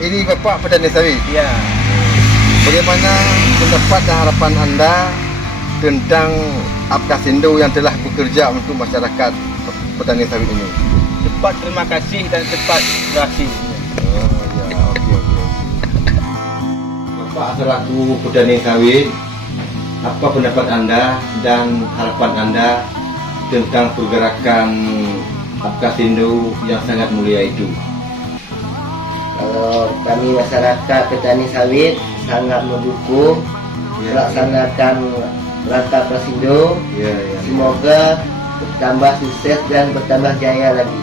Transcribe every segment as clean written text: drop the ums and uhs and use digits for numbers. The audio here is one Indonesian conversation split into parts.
Ini Bapak petani sawit. Iya. Bagaimana pendapat dan harapan Anda tentang Apkasindo yang telah bekerja untuk masyarakat petani sawit ini? Cepat terima kasih dan cepat berhasil. Oh, ya, oke. Bapak selaku petani sawit, apa pendapat Anda dan harapan Anda tentang pergerakan Apkasindo yang sangat mulia itu? Kalau kami masyarakat petani sawit sangat mendukung melaksanakan langkah Apkasindo. Semoga bertambah sukses dan bertambah jaya lagi.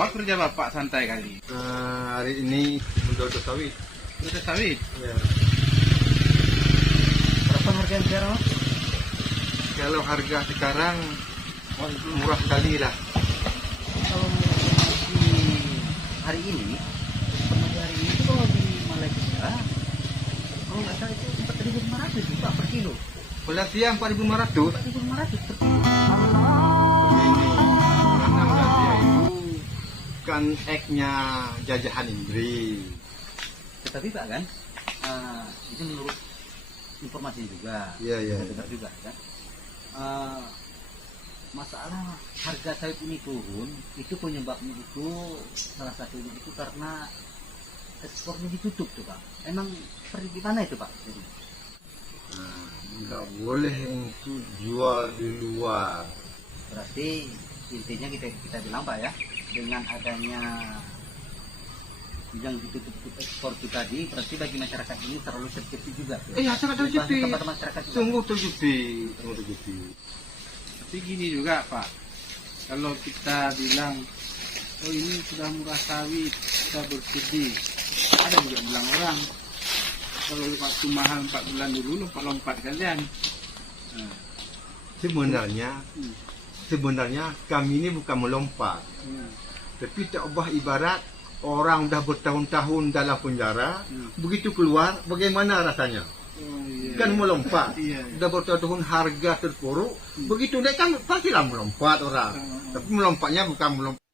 Apa kerja Bapak santai kali? Hari ini mendodo sawit. Sudah sawit? Ya. Berapa harga yang sekarang? Kalau harga sekarang murah sekali lah. Kalau di hari ini itu kalau di Malaysia kalau nggak salah itu 4.500 juga per kilo. Belas siang 4.500. 4.500 per kilo. Ini karena belas siang itu kan eknya jajahan Inggris. Tetapi Pak kan itu menurut informasi juga. Iya. Dengar juga kan. Masalah harga sawit ini turun itu penyebabnya itu salah satunya itu karena ekspornya ditutup tuh Pak. Emang seperti gimana itu Pak? Jadi, Nggak boleh untuk jual di luar. berarti intinya kita bilang Pak ya, dengan adanya yang ditutup ekspor itu tadi, berarti bagi masyarakat ini terlalu sedikit juga. Iya, sangat terjepit. Kepada masyarakat juga. Sungguh terjepit. Tapi gini juga Pak, kalau kita bilang, oh ini sudah murah sawit, kita bersedih. Ada juga bilang orang, kalau waktu mahal 4 bulan dulu, lompat-lompat kalian. Nah, Sebenarnya kami ini bukan melompat, tapi tak ubah ibarat orang dah bertahun-tahun dalam penjara, begitu keluar bagaimana rasanya? Kan melompat, dah bertahun-tahun harga terpuruk, begitu naik kan pastilah melompat orang, tapi melompatnya bukan melompat.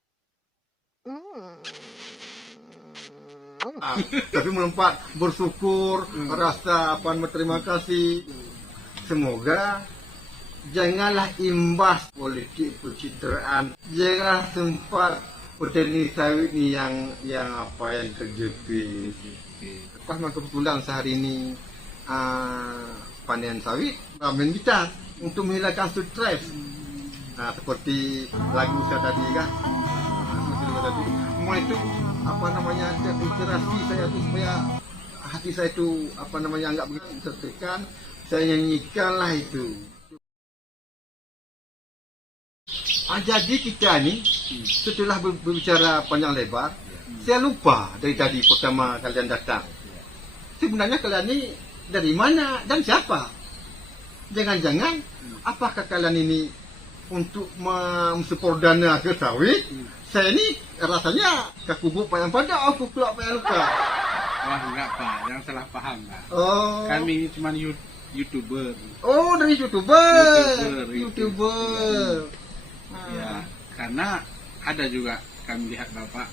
Tapi melompat bersyukur, rasa berterima kasih. semoga janganlah imbas politik pencitraan, janganlah tempat petani sawit ni yang terjepit. Lepas maka kebetulan sehari ini panen sawit, ramen kita untuk menghilangkan stres. Seperti lagu saya tadi kan, seperti lagu tadi. Semua itu inspirasi saya tu supaya hati saya itu anggap begitu tertekan, saya nyanyikanlah itu. Jadi kita ni setelah berbicara panjang lebar, saya lupa dari tadi pertama kalian datang. Sebenarnya kalian ni dari mana dan siapa? Jangan-jangan apakah kalian ini untuk mensupport dana ke sawit? Saya ni rasanya kakubuk payang pada aku pula payang luka. Wah enggak Pak, yang salah paham Pak. Oh. Kami ini cuma YouTuber. Oh, dari YouTuber. Ya, karena ada juga kami lihat Bapak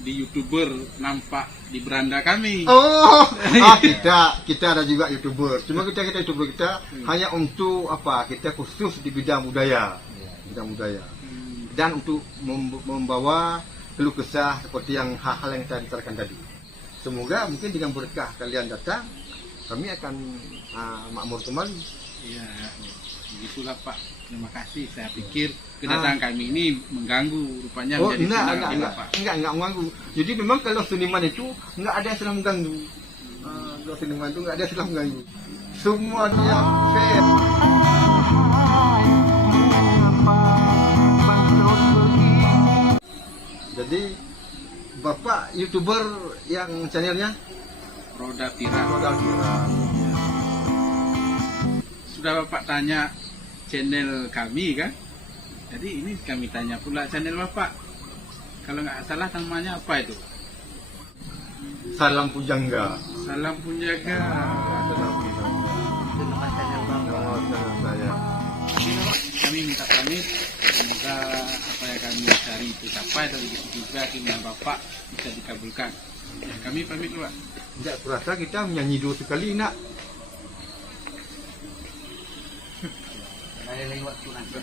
di YouTuber nampak di beranda kami. Oh, kita ada juga YouTuber. Cuma kita YouTuber kita hanya untuk kita khusus di bidang budaya. Bidang budaya. Dan untuk membawa keluh kesah seperti hal-hal yang saya bicarakan tadi. Semoga mungkin dengan berkah kalian datang, kami akan makmur kembali. Iya, begitulah Pak. Terima kasih. Saya pikir kedatangan kami ini mengganggu, rupanya menjadi senang Pak. Enggak mengganggu. Jadi memang kalau seniman itu enggak ada yang sedang mengganggu. Kalau seniman itu enggak ada yang sedang mengganggu. Semua dia fair. Jadi Bapak YouTuber yang channelnya Roda Viral. Sudah Bapak tanya channel kami kan? Jadi ini kami tanya pula channel Bapak. Kalau nggak salah namanya apa itu? Salam Pujangga. Salam Punjaga. Itu nama channel Bapak. Channel saya. Kami minta pamit. Semoga apa yang kami cari itu capai dan juga keinginan Bapak bisa dikabulkan. Ya, kami pamit dulu Pak. Tidak kurasa kita menyanyi 2 sekali nak. Ada lagi waktu nanti.